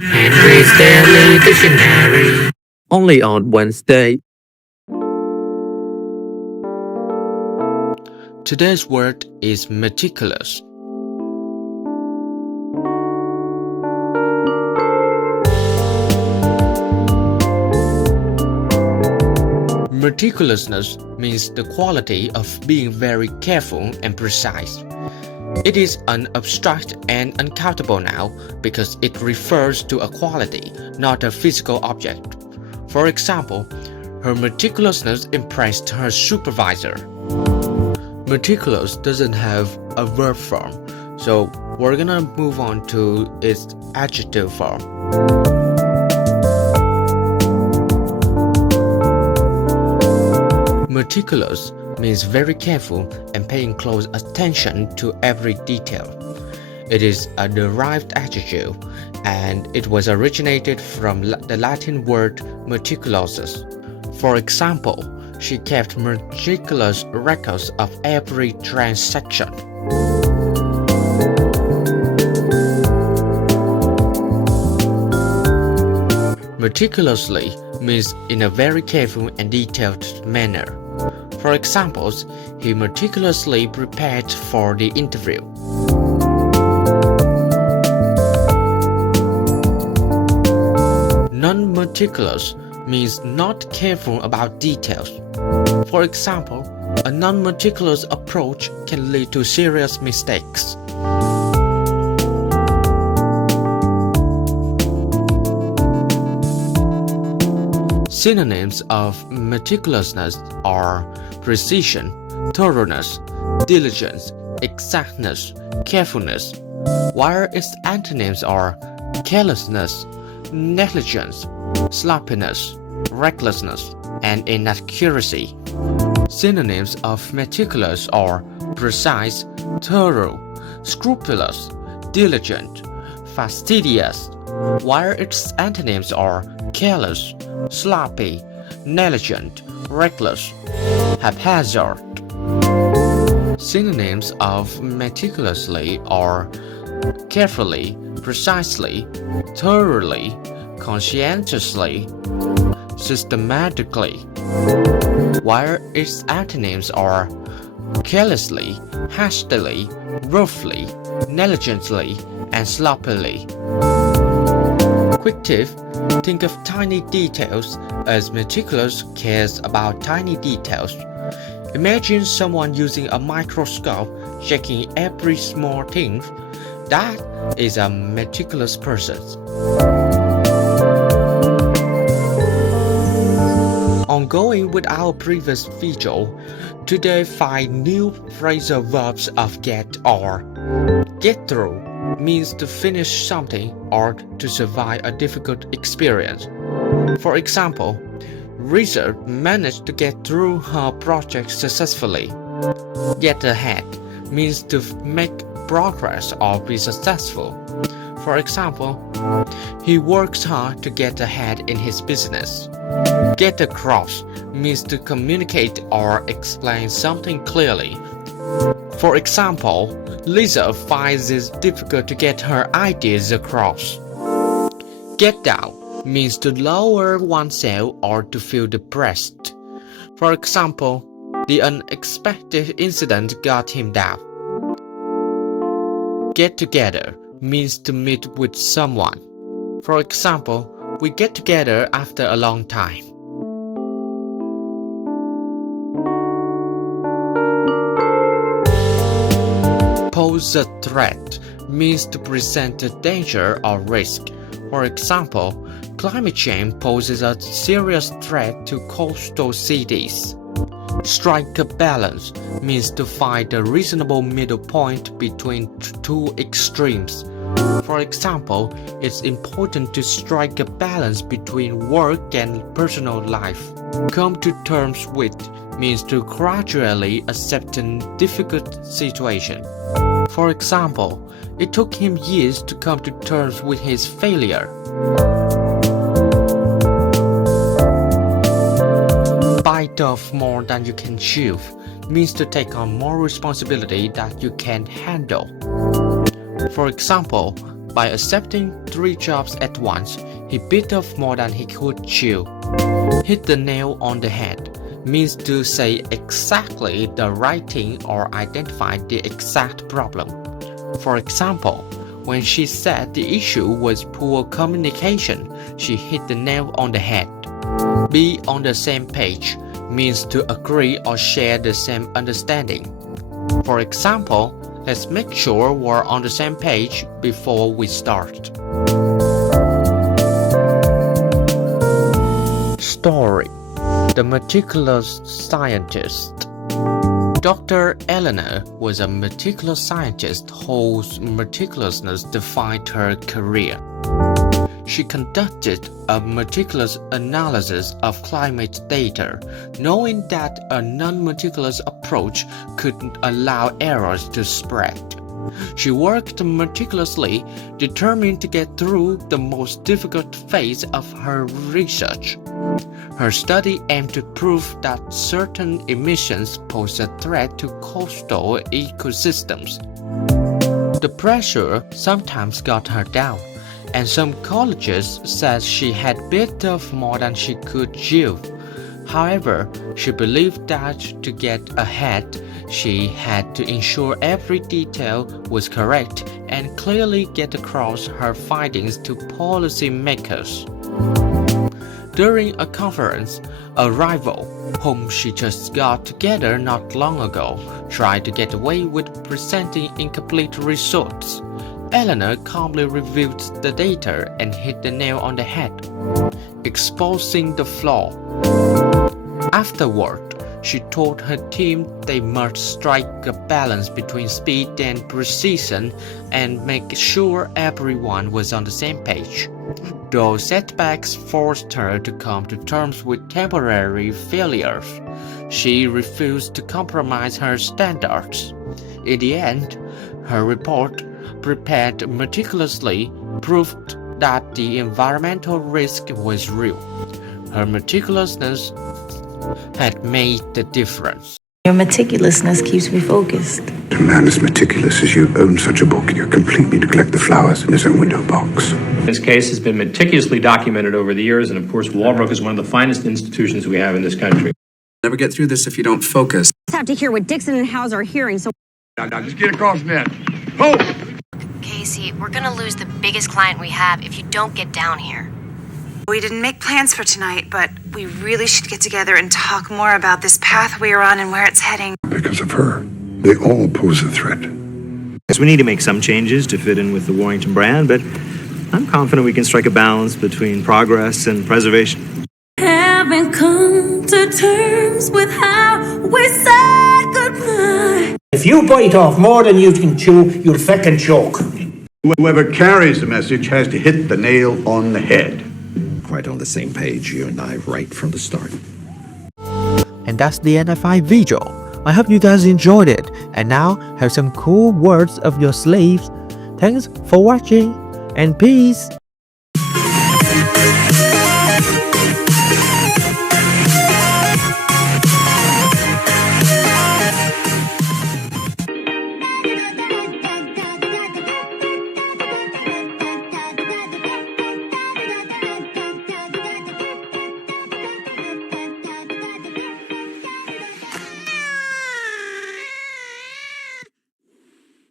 Henry's Daily Dictionary. Only on Wednesday. Today's word is meticulous. Meticulousness means the quality of being very careful and precise. It is an abstract and uncountable noun because it refers to a quality, not a physical object. For example, her meticulousness impressed her supervisor. Meticulous doesn't have a verb form, so we're gonna move on to its adjective form. Meticulous means very careful and paying close attention to every detail. It is a derived adjective, and it was originated from the Latin word meticulosus. For example, she kept meticulous records of every transaction. Meticulously means in a very careful and detailed manner. For examples, he meticulously prepared for the interview. Non-meticulous means not careful about details. For example, a non-meticulous approach can lead to serious mistakes. Synonyms of meticulousness are precision, thoroughness, diligence, exactness, carefulness, while its antonyms are carelessness, negligence, sloppiness, recklessness, and inaccuracy. Synonyms of meticulous are precise, thorough, scrupulous, diligent, fastidious, while its antonyms are careless, sloppy, negligent, reckless, haphazard. Synonyms of meticulously are carefully, precisely, thoroughly, conscientiously, systematically, while its antonyms are carelessly, hastily, roughly, negligently, and sloppily. Quick tip: think of tiny details as meticulous cares about tiny details. Imagine someone using a microscope checking every small thing. That is a meticulous person. Ongoing with our previous video, today 5 new phrasal verbs of get or. Get through means to finish something or to survive a difficult experience. For example, Risa managed to get through her project successfully. Get ahead means to make progress or be successful. For example, he works hard to get ahead in his business. Get across means to communicate or explain something clearly. For example, Lisa finds it difficult to get her ideas across. Get down means to lower oneself or to feel depressed. For example, the unexpected incident got him down. Get together means to meet with someone. For example, we get together after a long time. Pose a threat means to present a danger or risk. For example, climate change poses a serious threat to coastal cities. Strike a balance means to find a reasonable middle point between two extremes. For example, it's important to strike a balance between work and personal life. Come to terms with means to gradually accept a difficult situation. For example, it took him years to come to terms with his failure. Bite off more than you can chew means to take on more responsibility that you can't handle. For example, By accepting 3 jobs at once, he bit off more than he could chew. Hit the nail on the head means to say exactly the right thing or identify the exact problem. For example, when she said the issue was poor communication, she hit the nail on the head. Be on the same page means to agree or share the same understanding. For example, let's make sure we're on the same page before we start. Story: The Meticulous Scientist. Dr. Eleanor was a meticulous scientist whose meticulousness defined her career. She conducted a meticulous analysis of climate data, knowing that a non-meticulous approach could allow errors to spread. She worked meticulously, determined to get through the most difficult phase of her research. Her study aimed to prove that certain emissions pose a threat to coastal ecosystems. The pressure sometimes got her down, and some colleges said she had bit off more than she could chew. However, she believed that to get ahead, she had to ensure every detail was correct and clearly get across her findings to policymakers. During a conference, a rival, whom she just got together not long ago, tried to get away with presenting incomplete results. Eleanor calmly reviewed the data and hit the nail on the head, exposing the flaw. Afterward, she told her team they must strike a balance between speed and precision and make sure everyone was on the same page. Though setbacks forced her to come to terms with temporary failures, she refused to compromise her standards. In the end, her report, prepared meticulously, proved that the environmental risk was real. Her meticulousness had made the difference. Your meticulousness keeps me focused. A man as meticulous as you own such a book, you completely neglect the flowers in his own window box. This case has been meticulously documented over the years, and of course, Walbrook is one of the finest institutions we have in this country. Never get through this if you don't focus. Just have to hear what Dixon and Howes are hearing, so... Now, just get across net. Ho! Casey, we're gonna lose the biggest client we have if you don't get down here. We didn't make plans for tonight, but we really should get together and talk more about this path we are on and where it's heading. Because of her, they all pose a threat. Yes, we need to make some changes to fit in with the Warrington brand, but I'm confident we can strike a balance between progress and preservation. Haven't come to terms with how we said goodbye. If you bite off more than you can chew, you'll feckin' choke. Whoever carries the message has to hit the nail on the head. Quite on the same page, you and I, right from the start. And that's the end of my video. I hope you guys enjoyed it, and now have some cool words of your slaves. Thanks for watching, and peace.